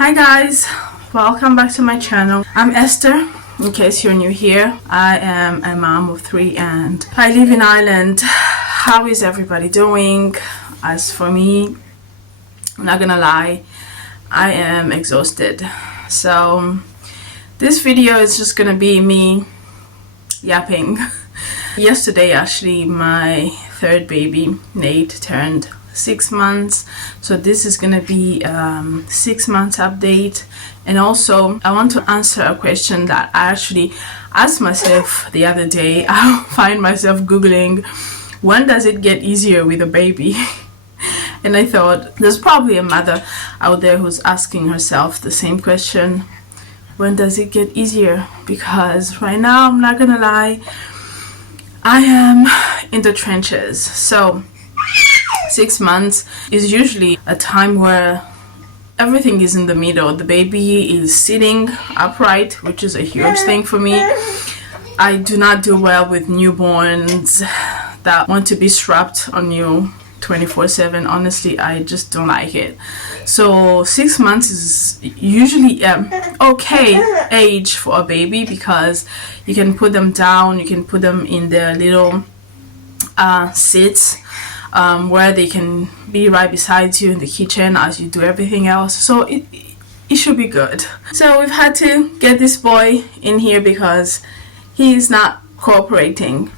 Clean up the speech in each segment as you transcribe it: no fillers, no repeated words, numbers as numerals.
Hi guys, welcome back to my channel. I'm Esther, in case you're new here. I am a mom of 3 and I live in Ireland. How is everybody doing? As for me, I'm not gonna lie, I am exhausted. So this video is just gonna be me yapping. Yesterday actually my third baby, Nate, turned 6 months, so this is gonna be 6 months update. And also I want to answer a question that I actually asked myself the other day. I find myself googling, when does it get easier with a baby? And I thought there's probably a mother out there who's asking herself the same question, when does it get easier? Because right now, I'm not gonna lie, I am in the trenches. So 6 months is usually a time where everything is in the middle. The baby is sitting upright, which is a huge thing for me. I do not do well with newborns that want to be strapped on you 24/7. Honestly, I just don't like it. So 6 months is usually okay age for a baby, because you can put them down, you can put them in their little seats, where they can be right beside you in the kitchen as you do everything else. So it should be good. So we've had to get this boy in here because he is not cooperating.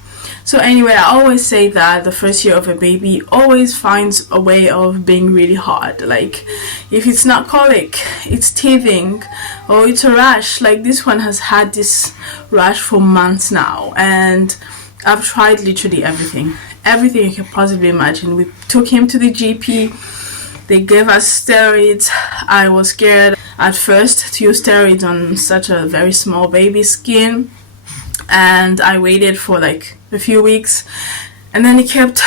So anyway, I always say that the first year of a baby always finds a way of being really hard. Like if it's not colic, it's teething, or it's a rash. Like this one has had this rash for months now, and I've tried literally everything you can possibly imagine. We took him to the GP, they gave us steroids. I was scared at first to use steroids on such a very small baby's skin, and I waited for like a few weeks, and then he kept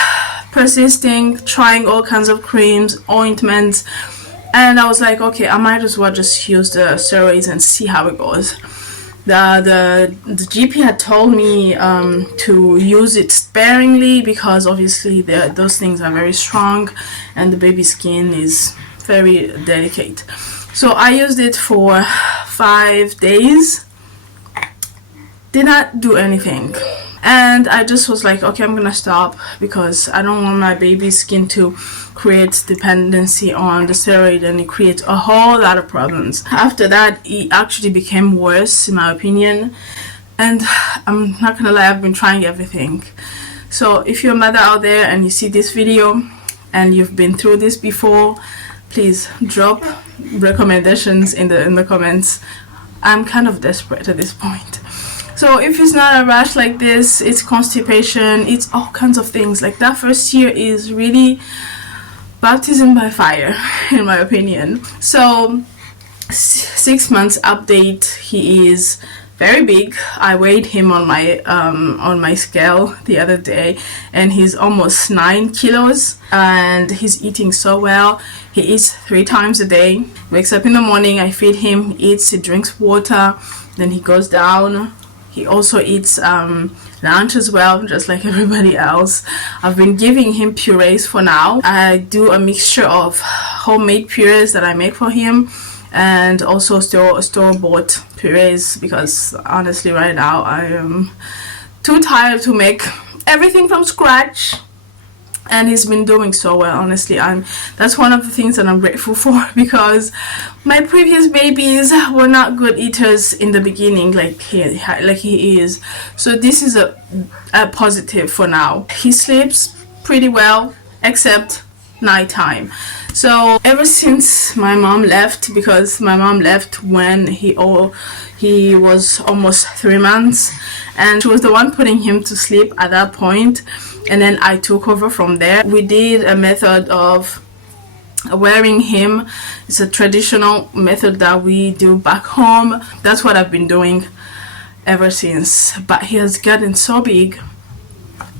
persisting, trying all kinds of creams, ointments, and I was like, okay, I might as well just use the steroids and see how it goes. The GP had told me to use it sparingly, because obviously those things are very strong and the baby's skin is very delicate. So I used it for 5 days, did not do anything, and I just was like, okay, I'm gonna stop, because I don't want my baby's skin to create dependency on the steroid, and it creates a whole lot of problems. After that, it actually became worse in my opinion, and I'm not gonna lie, I've been trying everything. So if you're a mother out there and you see this video and you've been through this before, please drop recommendations in the comments. I'm kind of desperate at this point. So if it's not a rash like this, it's constipation, it's all kinds of things. Like that first year is really baptism by fire in my opinion. So 6 months update, he is very big. I weighed him on my scale the other day, and he's almost 9 kilos, and he's eating so well. He eats 3 times a day. Wakes up in the morning, I feed him, eats, he drinks water, then he goes down. He also eats lunch as well, just like everybody else. I've been giving him purees for now. I do a mixture of homemade purees that I make for him, and also store-bought purees, because honestly right now I am too tired to make everything from scratch. And he's been doing so well, honestly. That's one of the things that I'm grateful for, because my previous babies were not good eaters in the beginning like he is. So this is a positive for now. He sleeps pretty well except nighttime. So ever since my mom left, because my mom left when he was almost 3 months, and she was the one putting him to sleep at that point, and then I took over from there. We did a method of wearing him. It's a traditional method that we do back home. That's what I've been doing ever since, but he has gotten so big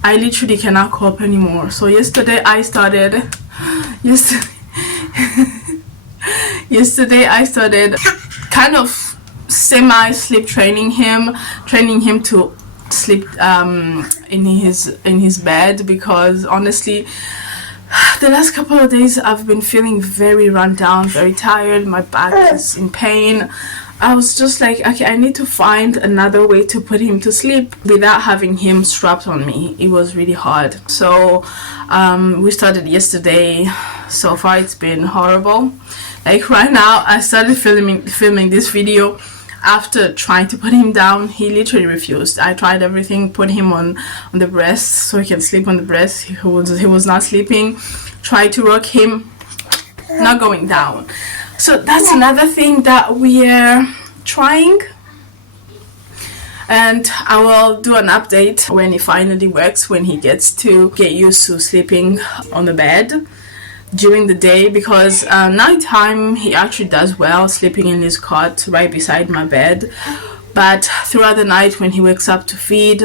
I literally cannot cope anymore. So yesterday I started kind of semi sleep training him to sleep in his bed, because honestly The last couple of days I've been feeling very run down, very tired. My back is in pain. I was just like, okay, I need to find another way to put him to sleep without having him strapped on me. It was really hard. So we started yesterday. So far it's been horrible. Like right now I started filming this video after trying to put him down. He literally refused. I tried everything, put him on the breast so he can sleep on the breast. He was not sleeping. Tried to rock him, not going down. So that's another thing that we are trying, and I will do an update when it finally works, when he gets to get used to sleeping on the bed during the day, because nighttime he actually does well sleeping in his cot right beside my bed, but throughout the night when he wakes up to feed,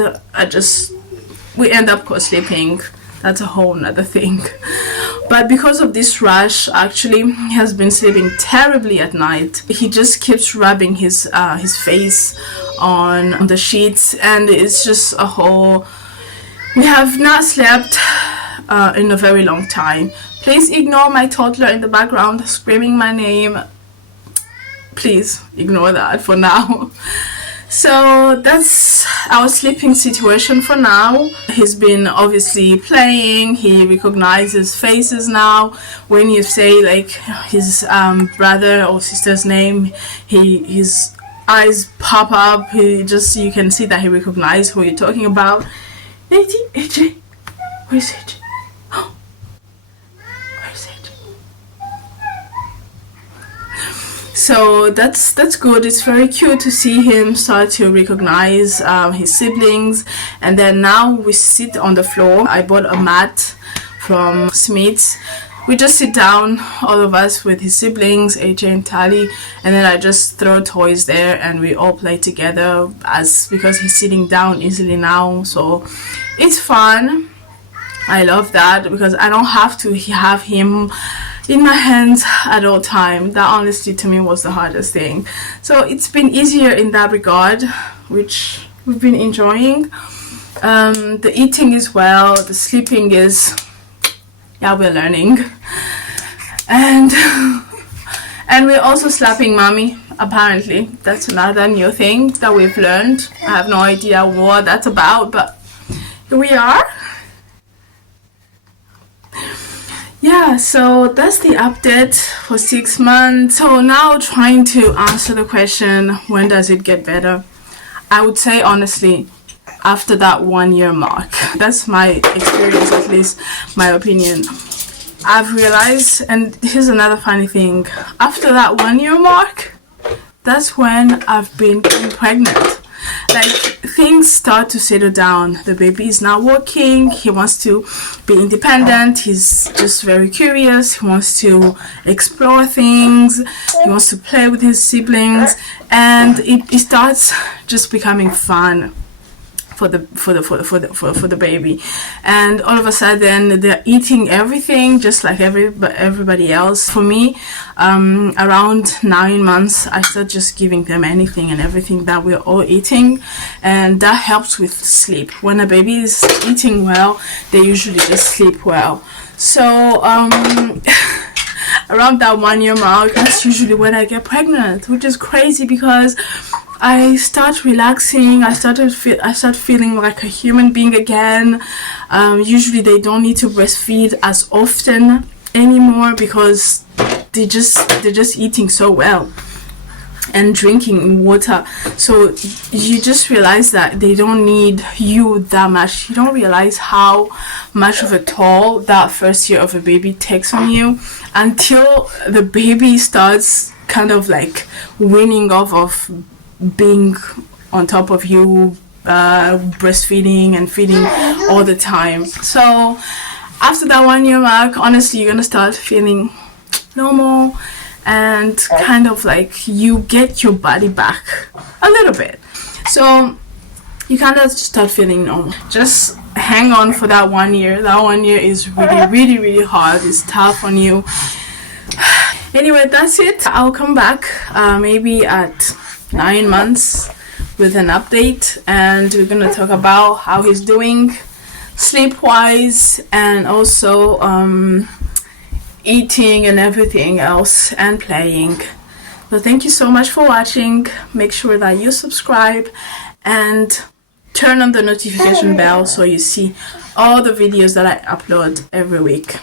we end up co-sleeping. That's a whole nother thing. But because of this rash, actually, he has been sleeping terribly at night. He just keeps rubbing his face on the sheets, and it's just a whole... We have not slept in a very long time. Please ignore my toddler in the background screaming my name. Please ignore that for now. So that's our sleeping situation for now. He's been obviously playing. He recognizes faces now. When you say like his brother or sister's name, his eyes pop up. You can see that he recognizes who you're talking about. AJ, where's AJ? So that's good. It's very cute to see him start to recognize his siblings. And then now we sit on the floor. I bought a mat from Smith's. We just sit down, all of us, with his siblings, AJ and Tali, and then I just throw toys there and we all play together, because he's sitting down easily now. So it's fun. I love that because I don't have to have him in my hands at all time. That honestly to me was the hardest thing. So it's been easier in that regard, which we've been enjoying. The eating is well, the sleeping is, yeah, we're learning. And we're also slapping mommy, apparently. That's another new thing that we've learned. I have no idea what that's about, but here we are. Yeah, so that's the update for 6 months. So now trying to answer the question, when does it get better? I would say honestly, after that 1 year mark. That's my experience, at least my opinion. I've realized, and here's another funny thing, after that 1 year mark, that's when I've been getting pregnant. Like, things start to settle down. The baby is now walking. He wants to be independent. He's just very curious. He wants to explore things. He wants to play with his siblings, and it starts just becoming fun for the baby. And all of a sudden they're eating everything just like everybody else. For me, around 9 months I start just giving them anything and everything that we're all eating, and that helps with sleep. When a baby is eating well, they usually just sleep well. So around that 1 year mark, that's usually when I get pregnant, which is crazy because I start relaxing. I start feeling like a human being again. Usually they don't need to breastfeed as often anymore because they're just eating so well and drinking water. So you just realize that they don't need you that much. You don't realize how much of a toll that first year of a baby takes on you until the baby starts kind of like weaning off of being on top of you, breastfeeding and feeding all the time. So after that 1 year mark, honestly, you're gonna start feeling normal and kind of like you get your body back a little bit. So you kind of start feeling normal. Just hang on for that 1 year. That 1 year is really hard. It's tough on you. Anyway, that's it. I'll come back maybe at 9 months with an update, and we're gonna talk about how he's doing sleep wise, and also eating and everything else, and playing. So thank you so much for watching. Make sure that you subscribe and turn on the notification bell so you see all the videos that I upload every week.